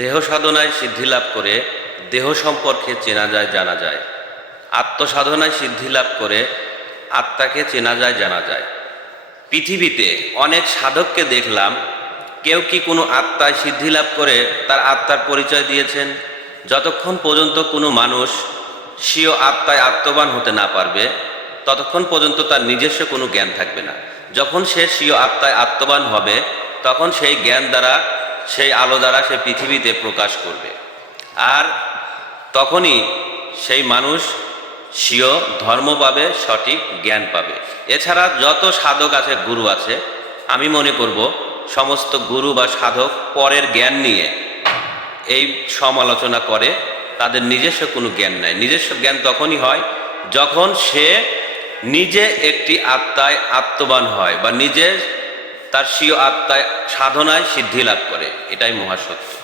দেহ সাধনায় সিদ্ধি লাভ করে দেহ সম্পর্কে চেনা যায় জানা যায়। আত্মসাধনায় সিদ্ধি লাভ করে আত্মাকে চেনা যায় জানা যায়। পৃথিবীতে অনেক সাধককে দেখলাম, কেউ কি কোনো আত্মায় সিদ্ধি লাভ করে তার আত্মার পরিচয় দিয়েছেন। যতক্ষণ পর্যন্ত কোনো মানুষ স্বীয় আত্মায় আত্মবান হতে না পারবে, ততক্ষণ পর্যন্ত তার নিজস্ব কোনো জ্ঞান থাকবে না। যখন সে স্বীয় আত্মায় আত্মবান হবে, তখন সেই জ্ঞান দ্বারা, সেই আলো দ্বারা সে পৃথিবীতে প্রকাশ করবে। আর তখনই সেই মানুষ স্বীয় ধর্ম পাবে, সঠিক জ্ঞান পাবে। এছাড়া যত সাধক আছে, গুরু আছে, আমি মনে করব সমস্ত গুরু বা সাধক পরের জ্ঞান নিয়ে এই সমালোচনা করে, তাদের নিজস্ব কোনো জ্ঞান নাই। নিজস্ব জ্ঞান তখনই হয় যখন সে নিজে একটি আত্মায় আত্মবান হয় বা নিজে তার স্বীয় আত্মায় সাধনায় সিদ্ধি লাভ করে। এটাই মহাসত্য।